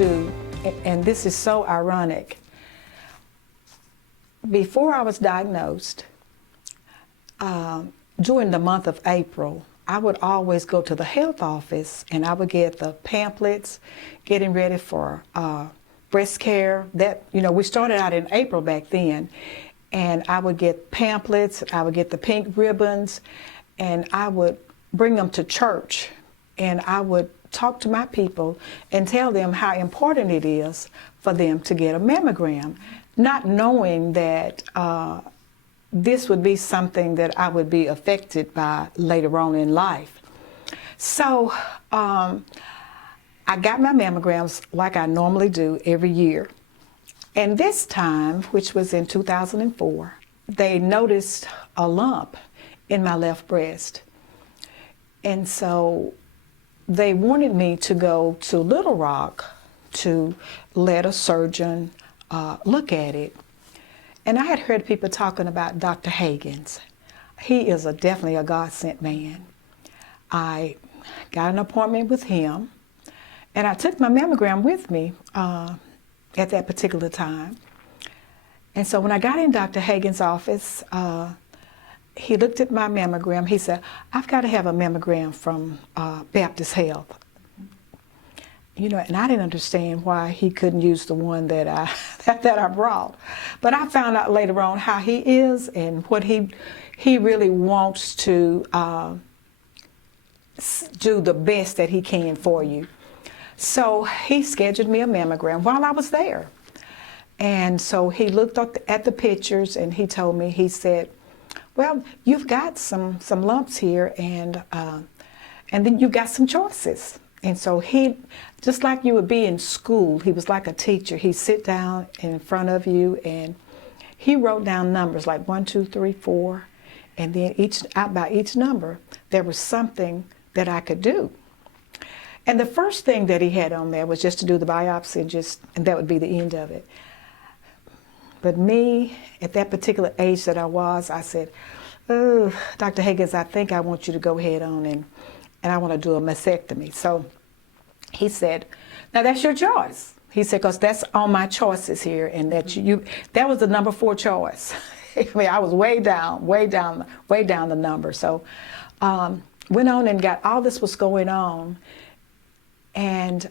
do, and this is so ironic, before I was diagnosed, during the month of April, I would always go to the health office and I would get the pamphlets, getting ready for breast care. That, we started out in April back then, and I would get pamphlets, I would get the pink ribbons, and I would bring them to church, and I would talk to my people and tell them how important it is for them to get a mammogram, not knowing that this would be something that I would be affected by later on in life. So I got my mammograms like I normally do every year. And this time, which was in 2004, they noticed a lump in my left breast. And so they wanted me to go to Little Rock to let a surgeon look at it. And I had heard people talking about Dr. Hagens. He is definitely a God-sent man. I got an appointment with him, and I took my mammogram with me at that particular time. And so when I got in Dr. Hagens' office, he looked at my mammogram. He said, "I've got to have a mammogram from Baptist Health." And I didn't understand why he couldn't use the one that I brought. But I found out later on how he is and what he really wants to do the best that he can for you. So he scheduled me a mammogram while I was there. And so he looked at the pictures and he told me, he said, "Well, you've got some lumps here, and then you've got some choices." And so he, just like you would be in school, he was like a teacher. He'd sit down in front of you and he wrote down numbers like 1, 2, 3, 4. And then by each number, there was something that I could do. And the first thing that he had on there was just to do the biopsy, and that would be the end of it. But me, at that particular age that I was, I said, "Oh, Dr. Hagens, I think I want you to go ahead on and I want to do a mastectomy." So he said, "Now that's your choice." He said, "Because that's on my choices here, and that was the number 4 choice." I mean, I was way down the number. So went on and got all this was going on, and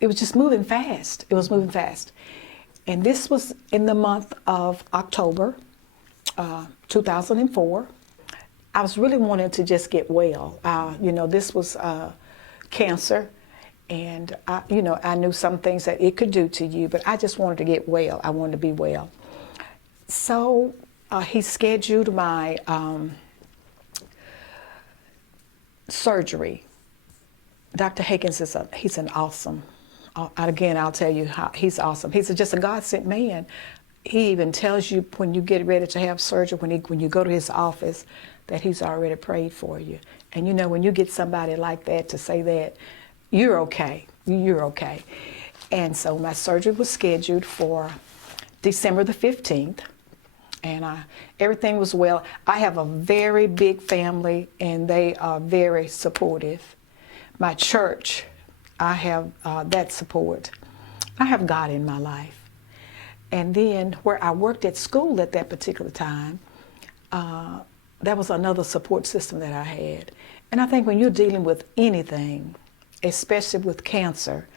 it was just moving fast. It was moving fast. And this was in the month of October, 2004. I was really wanting to just get well. This was cancer, and I knew some things that it could do to you, but I just wanted to get well. I wanted to be well. So he scheduled my surgery. Dr. Hagens he's an awesome. Again, I'll tell you how he's awesome. He's just a God-sent man. He even tells you when you get ready to have surgery, when you go to his office, that he's already prayed for you. And when you get somebody like that to say that, you're okay. You're okay. And so my surgery was scheduled for December the 15th, and everything was well. I have a very big family, and they are very supportive. My church, I have that support. I have God in my life. And then where I worked at school at that particular time, that was another support system that I had. And I think when you're dealing with anything, especially with cancer,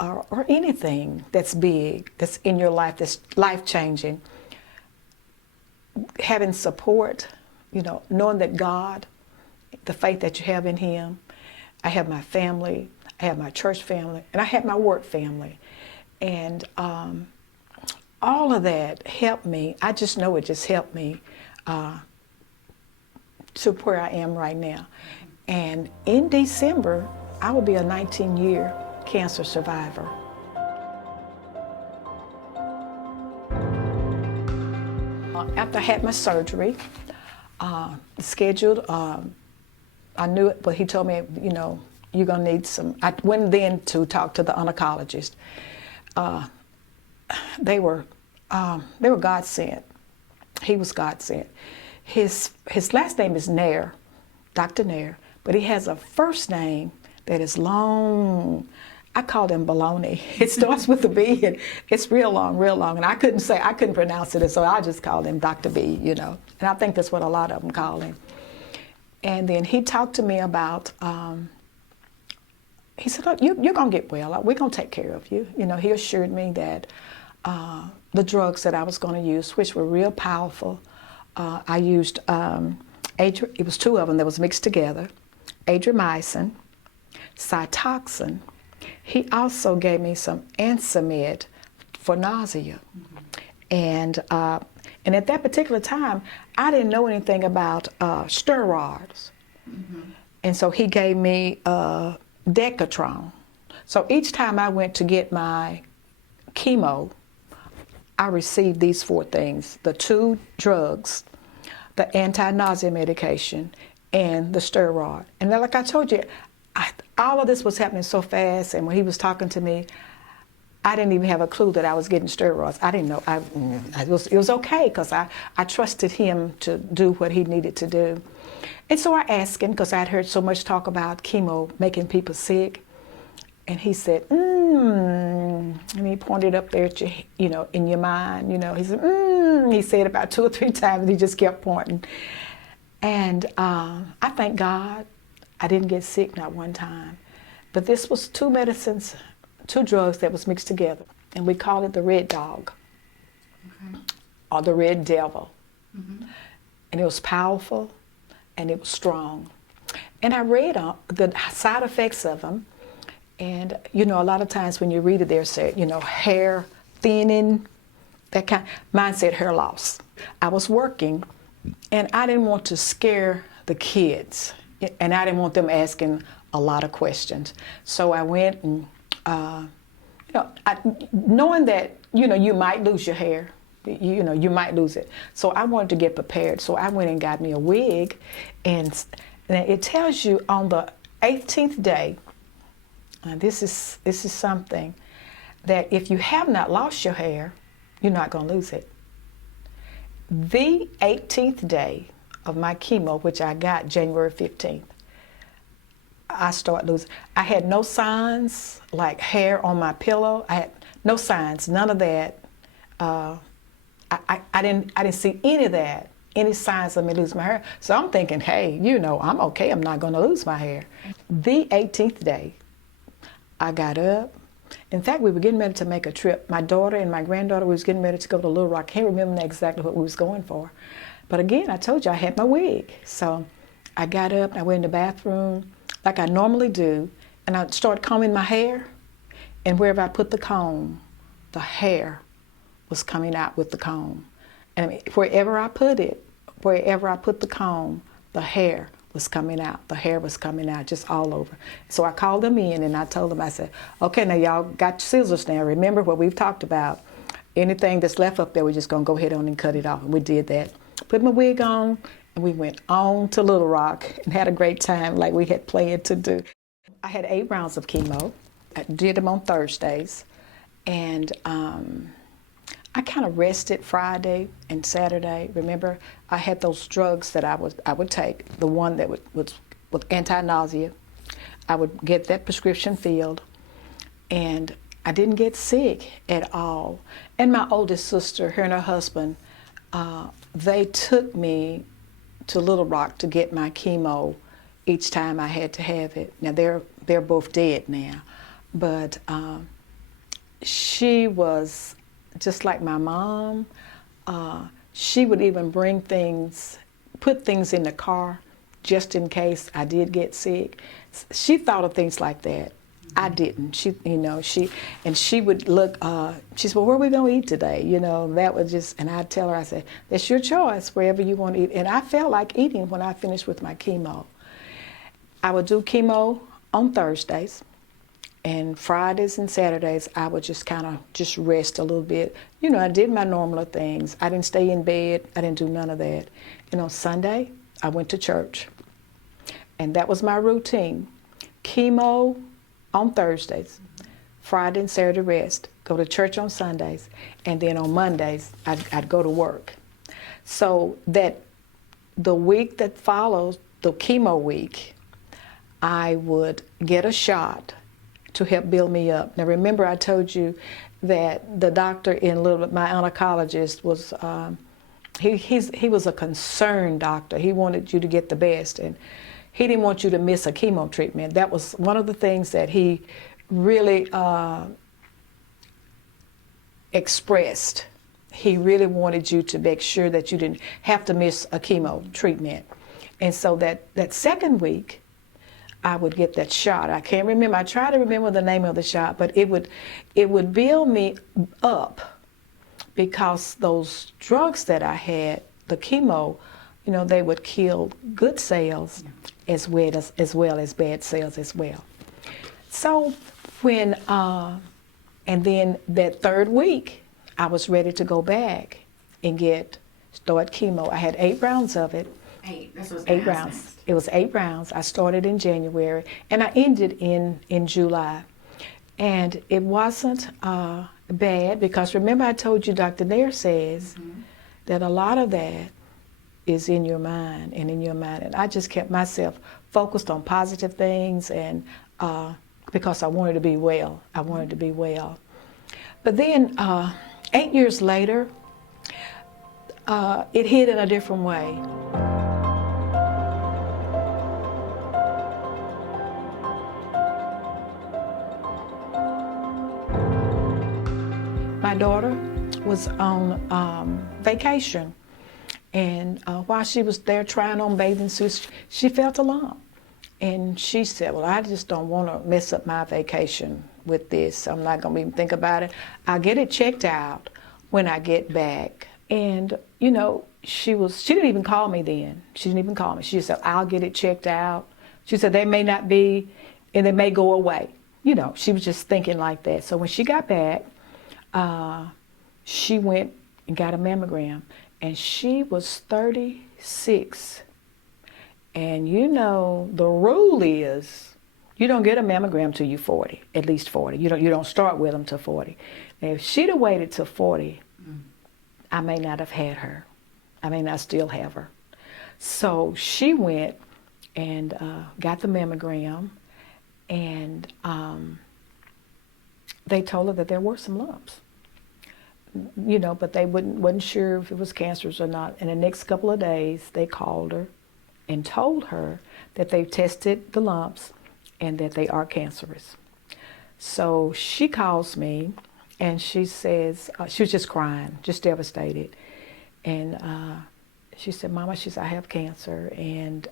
or anything that's big, that's in your life, that's life-changing, having support, knowing that God, the faith that you have in Him. I have my family, I have my church family, and I have my work family. And all of that helped me. I just know it just helped me to where I am right now. And in December, I will be a 19-year cancer survivor. After I had my surgery, scheduled, I knew it, but he told me, you're gonna need some. I went then to talk to the oncologist. They were God sent. He was God sent. His last name is Nair, Dr. Nair, but he has a first name that is long. I call them baloney. It starts with a B, and it's real long, and I couldn't pronounce it, and so I just called him Dr. B, you know. And I think that's what a lot of them call him. And then he talked to me about, he said, "Look, you're going to get well. We're going to take care of you." You know, he assured me that the drugs that I was going to use, which were real powerful, I used, it was 2 of them that was mixed together, adriamycin, Cytoxin. He also gave me some Ansimid for nausea. And at that particular time, I didn't know anything about steroids. And so he gave me Decatron. So each time I went to get my chemo, I received these 4 things: the 2 drugs, the anti-nausea medication, and the steroid. And then, like I told you, all of this was happening so fast, and when he was talking to me, I didn't even have a clue that I was getting steroids. I didn't know. It was okay, because I trusted him to do what he needed to do. And so I asked him, because I'd heard so much talk about chemo making people sick, and he said, and he pointed up there at you, you know, in your mind, you know. He said, he said about 2 or 3 times, and he just kept pointing. And I thank God I didn't get sick, not one time. But this was 2 medicines, 2 drugs that was mixed together, and we call it the red dog, or the red devil. And it was powerful, and it was strong. And I read the side effects of them, and you know, a lot of times when you read it, they say, you know, hair thinning, that kind. Mine said hair loss. I was working, and I didn't want to scare the kids, and I didn't want them asking a lot of questions. So I went and, you know, knowing that, you know, you might lose your hair, you know, you might lose it. So I wanted to get prepared. So I went and got me a wig, and it tells you on the 18th day, this is something, that if you have not lost your hair, you're not going to lose it. The 18th day of my chemo, which I got January 15th, I started losing. I had no signs like hair on my pillow. I had no signs, none of that. I didn't see any of that, any signs of me losing my hair. So I'm thinking, hey, you know, I'm okay. I'm not going to lose my hair. The 18th day, I got up. In fact, we were getting ready to make a trip. My daughter and my granddaughter was getting ready to go to Little Rock. I can't remember exactly what we was going for. But again, I told you I had my wig. So I got up, and I went in the bathroom like I normally do, and I started combing my hair. And wherever I put the comb, the hair was coming out with the comb. And I mean, wherever I put the comb, the hair was coming out. The hair was coming out just all over. So I called them in, and I told them, I said, okay, now y'all got your scissors now. Remember what we've talked about. Anything that's left up there, we're just going to go ahead on and cut it off. And we did that. Put my wig on, and we went on to Little Rock and had a great time like we had planned to do. I had 8 rounds of chemo. I did them on Thursdays. And I kind of rested Friday and Saturday. Remember, I had those drugs that I would take, the one that was with anti-nausea. I would get that prescription filled, and I didn't get sick at all. And my oldest sister, her and her husband, they took me to Little Rock to get my chemo each time I had to have it. Now they're both dead now, but she was just like my mom. She would even bring things, put things in the car just in case I did get sick. She thought of things like that. I didn't. She would look, she said, well, where are we going to eat today? You know, that was just, and I'd tell her, I said, that's your choice, wherever you want to eat. And I felt like eating when I finished with my chemo. I would do chemo on Thursdays, and Fridays and Saturdays, I would just kind of just rest a little bit. You know, I did my normal things. I didn't stay in bed. I didn't do none of that. And on Sunday, I went to church. And that was my routine. Chemo on Thursdays, Friday and Saturday rest, go to church on Sundays, and then on Mondays, I'd go to work. So that the week that follows, the chemo week, I would get a shot to help build me up. Now remember, I told you that the doctor in my oncologist was he was a concerned doctor. He wanted you to get the best, and he didn't want you to miss a chemo treatment. That was one of the things that he really expressed. He really wanted you to make sure that you didn't have to miss a chemo treatment. And so that second week, I would get that shot. I can't remember. I try to remember the name of the shot, but it would build me up, because those drugs that I had, the chemo, they would kill good cells as well as bad cells as well. So when and then that third week, I was ready to go back and start chemo. I had 8 rounds of it. 8. That's what 8 rounds. It was 8 rounds. I started in January and I ended in July. And it wasn't bad, because remember I told you Dr. Nair says that a lot of that is in your mind and in your mind. And I just kept myself focused on positive things, and because I wanted to be well. I wanted to be well. But then 8 years later, it hit in a different way. My daughter was on vacation, and while she was there trying on bathing suits, she felt a lump. And she said, well, I just don't want to mess up my vacation with this. I'm not going to even think about it. I'll get it checked out when I get back. And, she didn't even call me then. She didn't even call me. She just said, I'll get it checked out. She said, they may not be, and it may go away. She was just thinking like that. So when she got back, she went and got a mammogram, and she was 36. And the rule is you don't get a mammogram till you're 40, at least 40. You don't start with them till 40. Now, if she'd have waited till 40, I may not have had her. I may not still have her. So she went and got the mammogram, and they told her that there were some lumps. But they wasn't sure if it was cancerous or not. And the next couple of days, they called her and told her that they've tested the lumps and that they are cancerous. So she calls me and she says, she was just crying, just devastated. And she said, Mama, I have cancer, and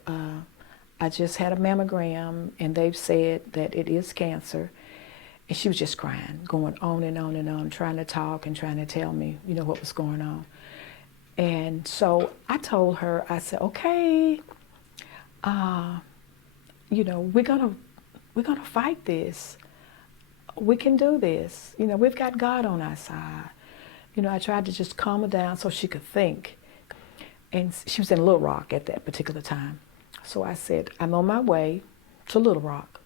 I just had a mammogram and they've said that it is cancer. And she was just crying, going on and on and on, trying to talk and trying to tell me, what was going on. And so I told her, I said, okay, we're gonna fight this. We can do this. We've got God on our side. I tried to just calm her down so she could think. And she was in Little Rock at that particular time. So I said, I'm on my way to Little Rock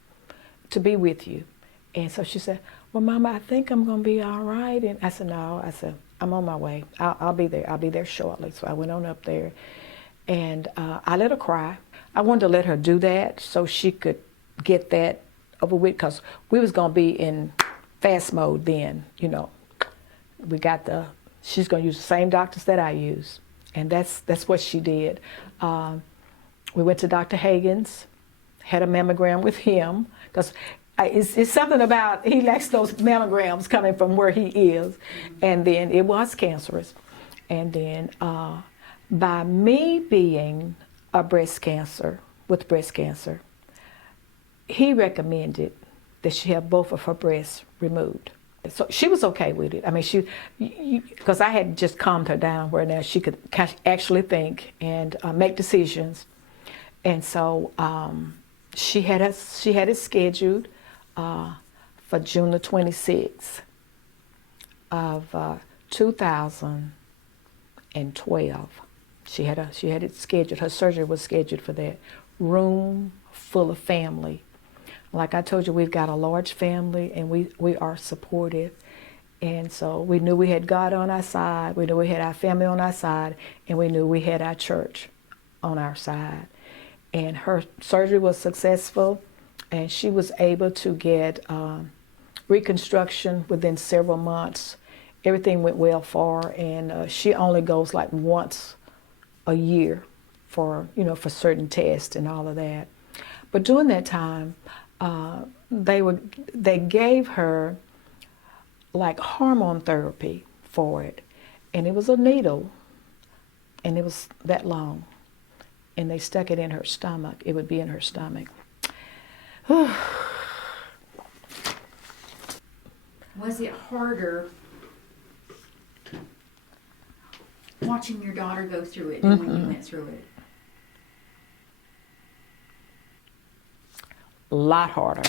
to be with you. And so she said, well, Mama, I think I'm gonna be all right. And I said, no, I'm on my way. I'll be there. I'll be there shortly. So I went on up there, and I let her cry. I wanted to let her do that so she could get that over with, because we was going to be in fast mode then, she's going to use the same doctors that I use. And that's what she did. We went to Dr. Hagen's, had a mammogram with him, because it's something about, he likes those mammograms coming from where he is. And then it was cancerous. And then by me being with breast cancer, he recommended that she have both of her breasts removed. So she was okay with it. I mean, because I had just calmed her down where now she could actually think and make decisions. And so she had it scheduled for June the 26th of 2012. She had it scheduled. Her surgery was scheduled for that. Room full of family. Like I told you, we've got a large family, and we are supportive. And so we knew we had God on our side. We knew we had our family on our side, and we knew we had our church on our side. And her surgery was successful. and she was able to get reconstruction within several months. Everything went well for her, and she only goes like once a year for for certain tests and all of that. But during that time, they gave her like hormone therapy for it, and it was a needle, and it was that long, and they stuck it in her stomach. It would be in her stomach. Was it harder watching your daughter go through it than when you went through it? A lot harder.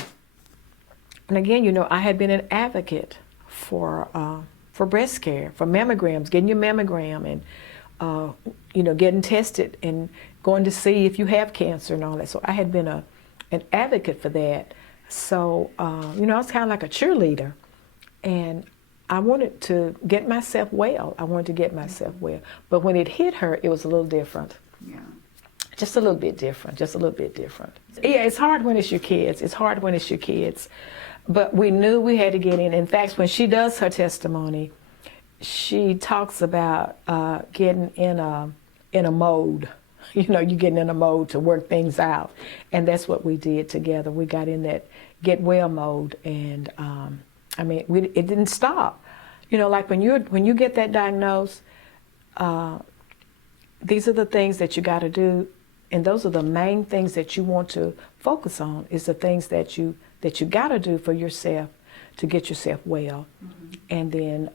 And again, I had been an advocate for breast care, for mammograms, getting your mammogram, and getting tested and going to see if you have cancer and all that. So I had been an advocate for that. So I was kind of like a cheerleader, and I wanted to get myself well. I wanted to get myself well. But when it hit her, it was a little different. Yeah. Just a little bit different, just a little bit different. Yeah, it's hard when it's your kids. It's hard when it's your kids. But we knew we had to get in. In fact, when she does her testimony, she talks about getting in a mode. You getting in a mode to work things out. And that's what we did together. We got in that get well mode, and it didn't stop. Like when you get that diagnosed, these are the things that you got to do, and those are the main things that you want to focus on. Is the things that you got to do for yourself to get yourself well. Mm-hmm. And then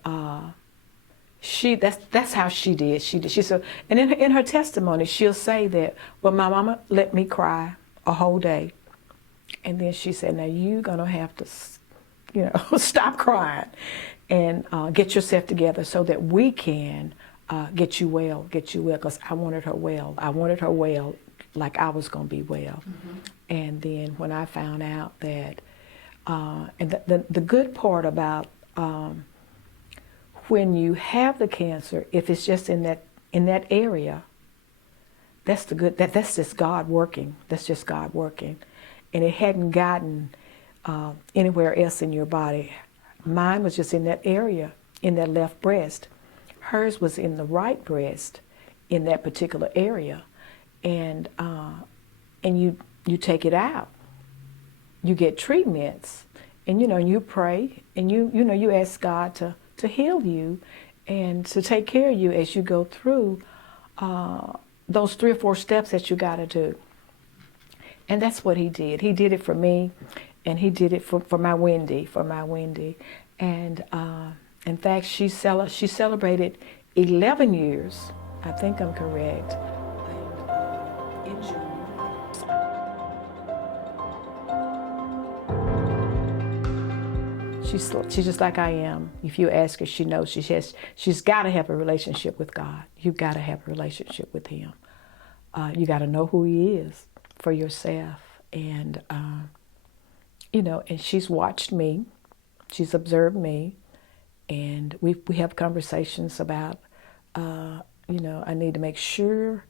that's how she did. She said, and in her testimony, she'll say that, well, my mama let me cry a whole day, and then she said, now you're gonna have to, stop crying, and get yourself together so that we can get you well, because I wanted her well. I wanted her well like I was going to be well. Mm-hmm. And then when I found out that, and the good part about when you have the cancer, if it's just in that area, that's the good. That's just God working. That's just God working, and it hadn't gotten anywhere else in your body. Mine was just in that area, in that left breast. Hers was in the right breast, in that particular area, and you take it out. You get treatments, and you pray, and you ask God to heal you, and to take care of you as you go through those 3 or 4 steps that you got to do. And that's what He did. He did it for me, and He did it for my Wendy, and. In fact, she celebrated 11 years. I think I'm correct. And, in June. She's just like I am. If you ask her, she knows she's got to have a relationship with God. You've got to have a relationship with Him. You got to know who He is for yourself, and and she's watched me. She's observed me. And we have conversations about, I need to make sure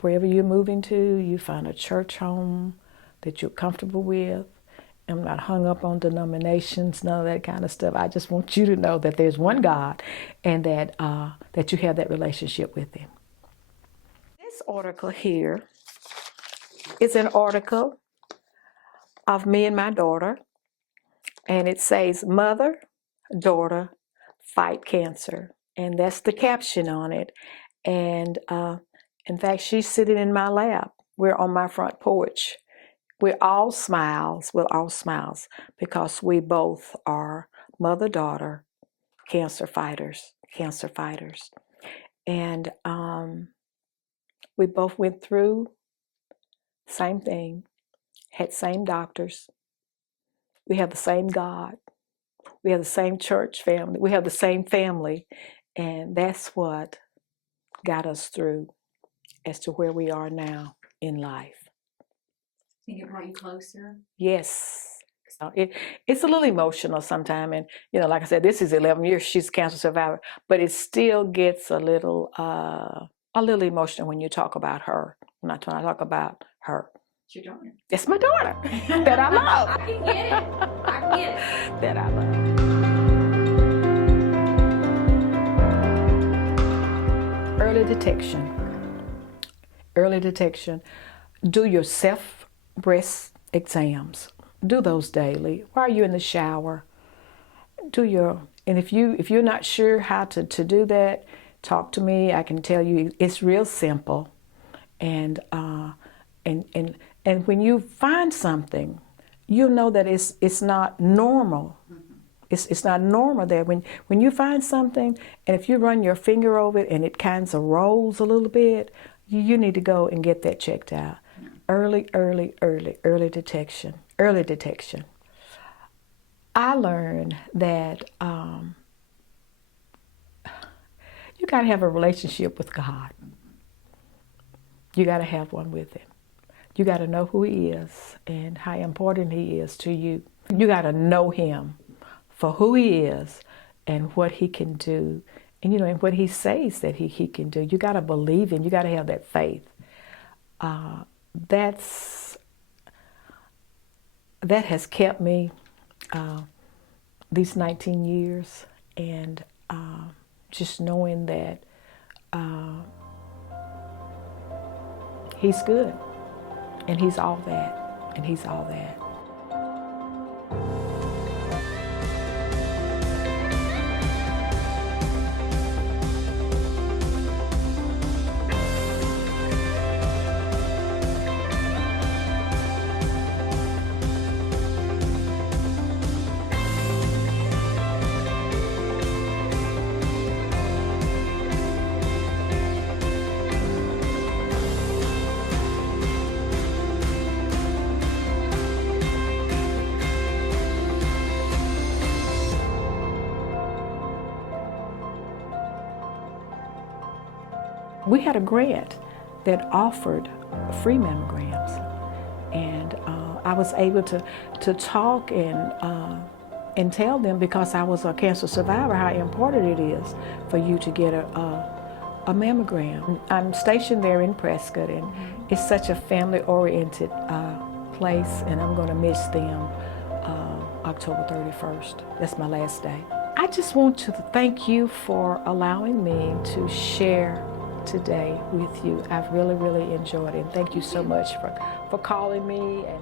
wherever you're moving to, you find a church home that you're comfortable with. I'm not hung up on denominations, none of that kind of stuff. I just want you to know that there's one God, and that you have that relationship with Him. This article here is an article of me and my daughter, and it says, Mother, Daughter, Fight Cancer. And that's the caption on it. And in fact, she's sitting in my lap. We're on my front porch. We're all smiles because we both are mother-daughter cancer fighters. And we both went through same thing, had same doctors. We have the same God. We have the same church family. We have the same family. And that's what got us through as to where we are now in life. Think it brought you closer? Yes. It's a little emotional sometimes. And, like I said, this is 11 years. She's a cancer survivor. But it still gets a little emotional when you talk about her. I'm not trying to talk about her. It's your daughter. It's my daughter that I love. I can get it. I can get it. That I love. Early detection. Early detection. Do your self breast exams. Do those daily while you're in the shower. And if you're not sure how to do that, talk to me. I can tell you it's real simple. And when you find something, you'll know that it's not normal. It's not normal there. When you find something, and if you run your finger over it and it kind of rolls a little bit, you need to go and get that checked out. Early detection. Early detection. I learned that you got to have a relationship with God. You got to have one with Him. You got to know who He is and how important He is to you. You got to know Him for who He is and what He can do, and and what He says that He can do. You got to believe in. You got to have that faith. That has kept me these 19 years, and just knowing that He's good, and He's all that, and He's all that. We had a grant that offered free mammograms, and I was able to talk and tell them, because I was a cancer survivor, how important it is for you to get a mammogram. I'm stationed there in Prescott, and it's such a family-oriented place, and I'm going to miss them October 31st. That's my last day. I just want to thank you for allowing me to share today with you. I've really enjoyed it. And thank you so much for calling me. And